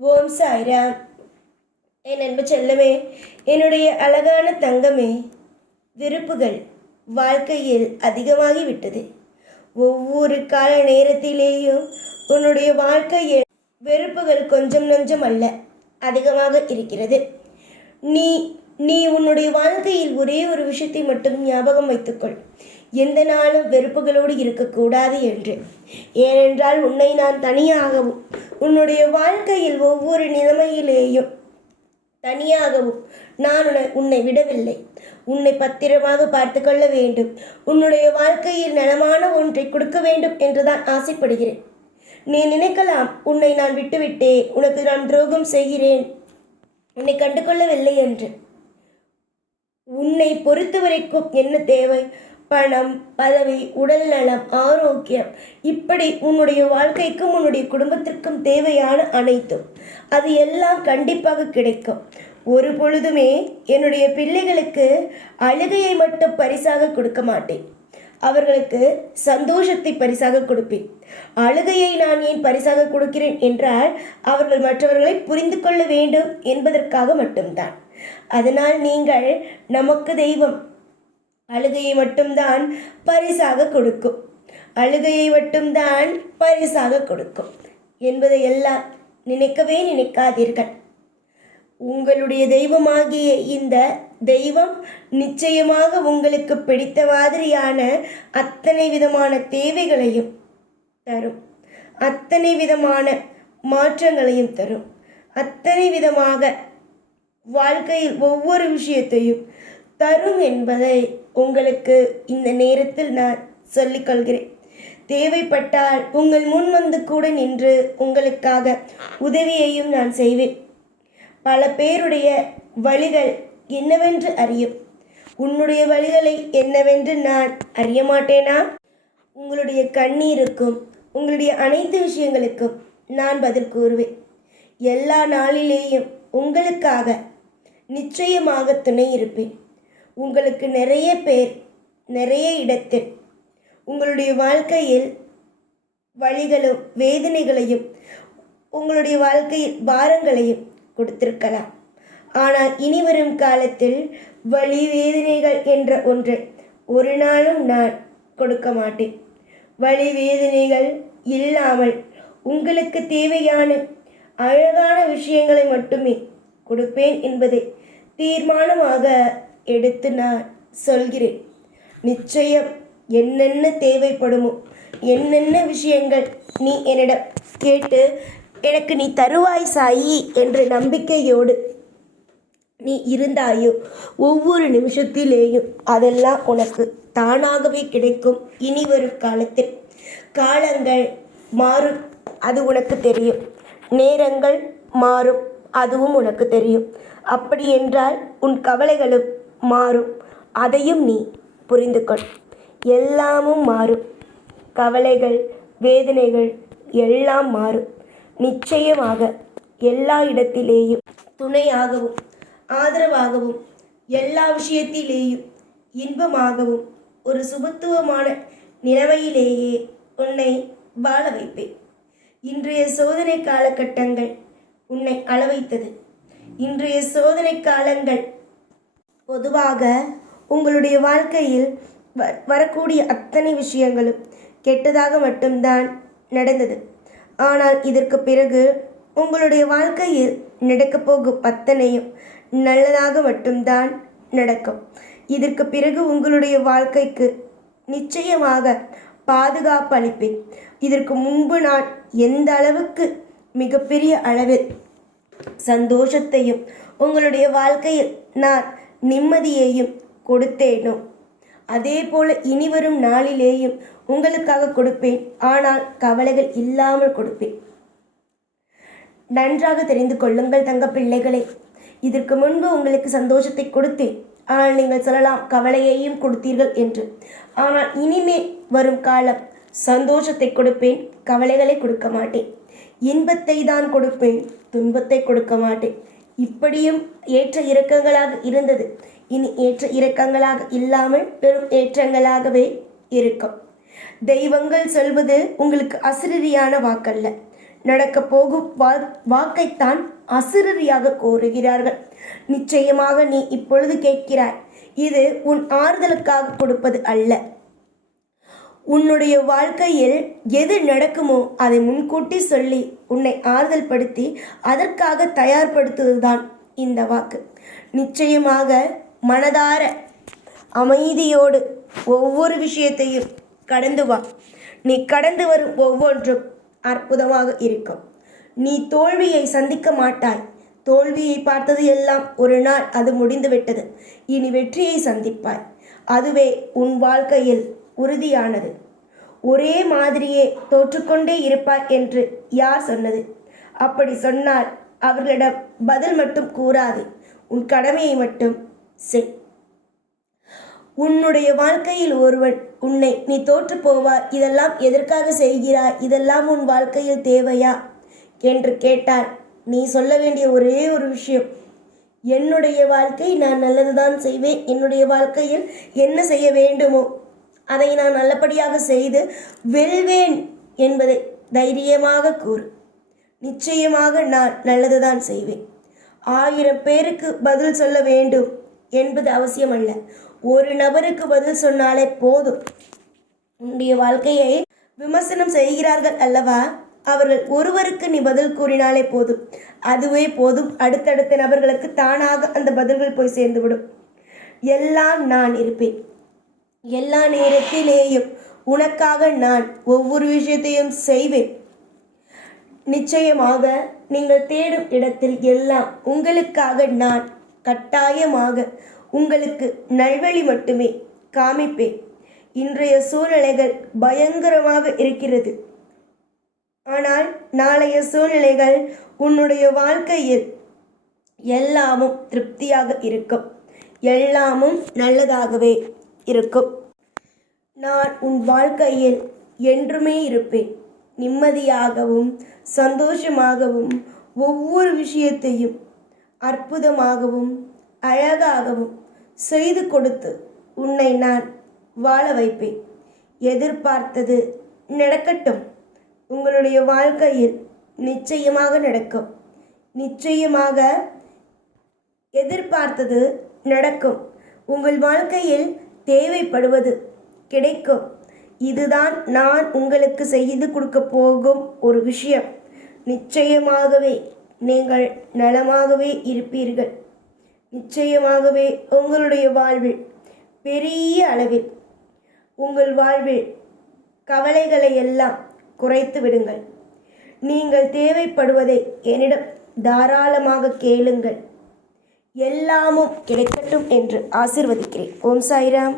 ஓம் சாய்ராம். என் அன்பு செல்லமே, என்னுடைய அழகான தங்கமே, வெறுப்புகள் வாழ்க்கையில் அதிகமாகிவிட்டது. ஒவ்வொரு கால நேரத்திலேயும் உன்னுடைய வாழ்க்கையில் வெறுப்புகள் கொஞ்சம் நஞ்சம் அல்ல, அதிகமாக இருக்கிறது. நீ நீ உன்னுடைய வாழ்க்கையில் ஒரே ஒரு விஷயத்தை மட்டும் ஞாபகம் வைத்துக்கொள். எந்த நாளும் வெறுப்புகளோடு இருக்கக்கூடாது என்று. ஏனென்றால் உன்னை நான் தனியாகவும் உன்னுடைய வாழ்க்கையில் ஒவ்வொரு நிலைமையிலேயும் தனியாகவும் நான் உன்னை விடவில்லை. உன்னை பத்திரமாக பார்த்து கொள்ள வேண்டும். உன்னுடைய வாழ்க்கையில் நலமான ஒன்றை கொடுக்க வேண்டும் என்றுதான் ஆசைப்படுகிறேன். நீ நினைக்கலாம், உன்னை நான் விட்டுவிட்டேன், உனக்கு நான் துரோகம் செய்கிறேன், உன்னை கண்டு கொள்ளவில்லை என்று. உன்னை பொறுத்த வரைக்கும் என்ன தேவை? பணம், பதவி, உடல் நலம், ஆரோக்கியம், இப்படி உன்னுடைய வாழ்க்கைக்கும் உன்னுடைய குடும்பத்திற்கும் தேவையான அனைத்தும் அது எல்லாம் கண்டிப்பாக கிடைக்கும். ஒரு பொழுதுமே என்னுடைய பிள்ளைகளுக்கு அழுகையை மட்டும் பரிசாக கொடுக்க மாட்டேன், அவர்களுக்கு சந்தோஷத்தை பரிசாக கொடுப்பேன். அழுகையை நான் ஏன் பரிசாக கொடுக்கிறேன் என்றால், அவர்கள் மற்றவர்களை புரிந்து கொள்ள வேண்டும் என்பதற்காக மட்டும்தான். அதனால் நீங்கள் நமக்கு தெய்வம் அழுகையை மட்டும்தான் பரிசாக கொடுக்கும், அழுகையை மட்டும்தான் பரிசாக கொடுக்கும் என்பதை எல்லாம் நினைக்கவே நினைக்காதீர்கள். உங்களுடைய தெய்வமாகிய இந்த தெய்வம் நிச்சயமாக உங்களுக்கு பிடித்த மாதிரியான அத்தனை விதமான தேவைகளையும் தரும், அத்தனை விதமான மாற்றங்களையும் தரும், அத்தனை விதமாக வாழ்க்கையில் ஒவ்வொரு விஷயத்தையும் தரும் என்பதை உங்களுக்கு இந்த நேரத்தில் நான் சொல்லிக்கொள்கிறேன். தேவைப்பட்டால் உங்கள் முன் வந்து கூட நின்று உங்களுக்காக உதவியையும் நான் செய்வேன். பல பேருடைய வழிகள் என்னவென்று அறியும், உன்னுடைய வழிகளை என்னவென்று நான் அறிய மாட்டேனா? உங்களுடைய கண்ணீருக்கும் உங்களுடைய அனைத்து விஷயங்களுக்கும் நான் பதில் கூறுவேன். எல்லா நாளிலேயும் உங்களுக்காக நிச்சயமாக துணை இருப்பேன். உங்களுக்கு நிறைய பேர் நிறைய இடத்தில் உங்களுடைய வாழ்க்கையில் வலிகளும் வேதனைகளையும் உங்களுடைய வாழ்க்கையில் பாரங்களையும் கொடுத்திருக்கலாம். ஆனால் இனி வரும் காலத்தில் வலி வேதனைகள் என்ற ஒன்றை ஒரு நாளும் நான் கொடுக்க மாட்டேன். வலி வேதனைகள் இல்லாமல் உங்களுக்கு தேவையான அழகான விஷயங்களை மட்டுமே கொடுப்பேன் என்பதை தீர்மானமாக எடுத்து நான் சொல்கிறேன். நிச்சயம் என்னென்ன தேவைப்படுமோ, என்னென்ன விஷயங்கள் நீ என்னிடம் கேட்டு எனக்கு நீ தருவாய் சாயி என்ற நம்பிக்கையோடு நீ இருந்தாயோ, ஒவ்வொரு நிமிஷத்திலேயும் அதெல்லாம் உனக்கு தானாகவே கிடைக்கும். இனி வரும் காலத்தில் காலங்கள் மாறும், அது உனக்கு தெரியும். நேரங்கள் மாறும், அதுவும் உனக்கு தெரியும். அப்படி என்றால் உன் கவலைகளும் மாறும், அதையும் நீ புரிந்து கொள். எல்லாமும் மாறும், கவலைகள் வேதனைகள் எல்லாம் மாறும். நிச்சயமாக எல்லா இடத்திலேயும் துணையாகவும் ஆதரவாகவும் எல்லா விஷயத்திலேயும் இன்பமாகவும் ஒரு சுபத்துவமான நிலைமையிலேயே உன்னை வாழ வைப்பேன். இன்றைய சோதனை காலகட்டங்கள் உன்னை அளவைத்தது. இன்றைய சோதனை காலங்கள் பொதுவாக உங்களுடைய வாழ்க்கையில் வரக்கூடிய அத்தனை விஷயங்களும் கெட்டதாக மட்டும்தான் நடந்தது. ஆனால் இதற்கு பிறகு உங்களுடைய வாழ்க்கையில் நடக்கப் போகும் அத்தனையும் நல்லதாக மட்டும்தான் நடக்கும். இதற்கு பிறகு உங்களுடைய வாழ்க்கைக்கு நிச்சயமாக பாதுகாப்பு அளிப்பேன். இதற்கு முன்பு நான் எந்த அளவுக்கு மிகப்பெரிய அளவில் சந்தோஷத்தையும் உங்களுடைய வாழ்க்கையில் நான் நிம்மதியையும் கொடுத்தேனோ, அதே போல இனிவரும் நாளிலேயும் உங்களுக்காக கொடுப்பேன். ஆனால் கவலைகள் இல்லாமல் கொடுப்பேன். நன்றாக தெரிந்து கொள்ளுங்கள் தங்க பிள்ளைகளே. இதற்கு முன்பு உங்களுக்கு சந்தோஷத்தை கொடுத்தேன், ஆனால் நீங்கள் சொல்லலாம் கவலையையும் கொடுத்தீர்கள் என்று. ஆனால் இனிமே வரும் காலம் சந்தோஷத்தை கொடுப்பேன், கவலைகளை கொடுக்க மாட்டேன். இன்பத்தை தான் கொடுப்பேன், துன்பத்தை கொடுக்க மாட்டேன். இப்படியும் ஏற்ற இறக்கங்களாக இருந்தது, இனி ஏற்ற இறக்கங்களாக இல்லாமல் பெரும் ஏற்றங்களாகவே இருக்கும். தெய்வங்கள் சொல்வது உங்களுக்கு அசிரியான வாக்கல்ல, நடக்கப் போகும் வாக்கைத்தான் அசிரரியாக கோருகிறார்கள். நிச்சயமாக நீ இப்பொழுது கேட்கிறாய். இது உன் ஆறுதலுக்காக கொடுப்பது அல்ல. உன்னுடைய வாழ்க்கையில் எது நடக்குமோ அதை முன்கூட்டி சொல்லி உன்னை ஆறுதல் படுத்தி அதற்காக தயார்படுத்துவதுதான் இந்த வாக்கு. நிச்சயமாக மனதார அமைதியோடு ஒவ்வொரு விஷயத்தையும் கடந்து வா. நீ கடந்து வரும் ஒவ்வொன்றும் அற்புதமாக இருக்கும். நீ தோல்வியை சந்திக்க மாட்டாய். தோல்வியை பார்த்தது எல்லாம் ஒரு நாள் அது முடிந்துவிட்டது. இனி வெற்றியை சந்திப்பாய். அதுவே உன் வாழ்க்கையில் உறுதியானது. ஒரே மாதிரியே தோற்றுக்கொண்டே இருப்பாய் என்று யார் சொன்னது? அப்படி சொன்னால் அவர்களிடம் பதில் மட்டும் கூறாது. உன் கடமையை மட்டும் செய். உன்னுடைய வாழ்க்கையில் ஒருவன் உன்னை நீ தோற்று போவாய், இதெல்லாம் எதற்காக செய்கிறாய், இதெல்லாம் உன் வாழ்க்கையில் தேவையா என்று கேட்டால் நீ சொல்ல வேண்டிய ஒரே ஒரு விஷயம், என்னுடைய வாழ்க்கை நான் நல்லதுதான் செய்வேன். என்னுடைய வாழ்க்கையில் என்ன செய்ய வேண்டுமோ அதை நான் நல்லபடியாக செய்து வெல்வேன் என்பதை தைரியமாக கூறு. நிச்சயமாக நான் நல்லதுதான் செய்வேன். 1000 பேருக்கு பதில் சொல்ல வேண்டும் என்பது அவசியமல்ல. ஒரு நபருக்கு பதில் சொன்னாலே போதும். உன்னுடைய வாழ்க்கையை விமர்சனம் செய்கிறார்கள் அல்லவா, அவர்கள் ஒருவருக்கு நீ பதில் கூறினாலே போதும். அதுவே போதும். அடுத்தடுத்த நபர்களுக்கு தானாக அந்த பதில்கள் போய் சேர்ந்துவிடும். எல்லாம் நான் இருப்பேன். எல்லா நேரத்திலேயும் உனக்காக நான் ஒவ்வொரு விஷயத்தையும் செய்வேன். நிச்சயமாக நீங்கள் தேடும் இடத்தில் எல்லாம் உங்களுக்காக நான் கட்டாயமாக உங்களுக்கு நல்வழி மட்டுமே காமிப்பேன். இன்றைய சூழ்நிலைகள் பயங்கரமாக இருக்கிறது. ஆனால் நாளைய சூழ்நிலைகள் உன்னுடைய வாழ்க்கையில் எல்லாமும் திருப்தியாக இருக்கும். எல்லாமும் நல்லதாகவே இருக்கும். நான் உன் வாழ்க்கையில் என்றுமே இருப்பேன். நிம்மதியாகவும் சந்தோஷமாகவும் ஒவ்வொரு விஷயத்தையும் அற்புதமாகவும் அழகாகவும் செய்து கொடுத்து உன்னை நான் வாழ வைப்பேன். எதிர்பார்த்தது நடக்கட்டும். உங்களுடைய வாழ்க்கையில் நிச்சயமாக நடக்கும். நிச்சயமாக எதிர்பார்த்தது நடக்கும். உங்கள் வாழ்க்கையில் தேவைப்படுவது கிடைக்கும். இதுதான் நான் உங்களுக்கு செய்து கொடுக்க போகும் ஒரு விஷயம். நிச்சயமாகவே நீங்கள் நலமாகவே இருப்பீர்கள். நிச்சயமாகவே உங்களுடைய வாழ்வில் பெரிய அளவில் உங்கள் வாழ்வில் கவலைகளை எல்லாம் குறைத்து விடுங்கள். நீங்கள் தேவைப்படுவதை என்னிடம் தாராளமாக கேளுங்கள். எல்லாமும் கிடைக்கட்டும் என்று ஆசீர்வதிக்கிறேன். ஓம் சாய்ராம்.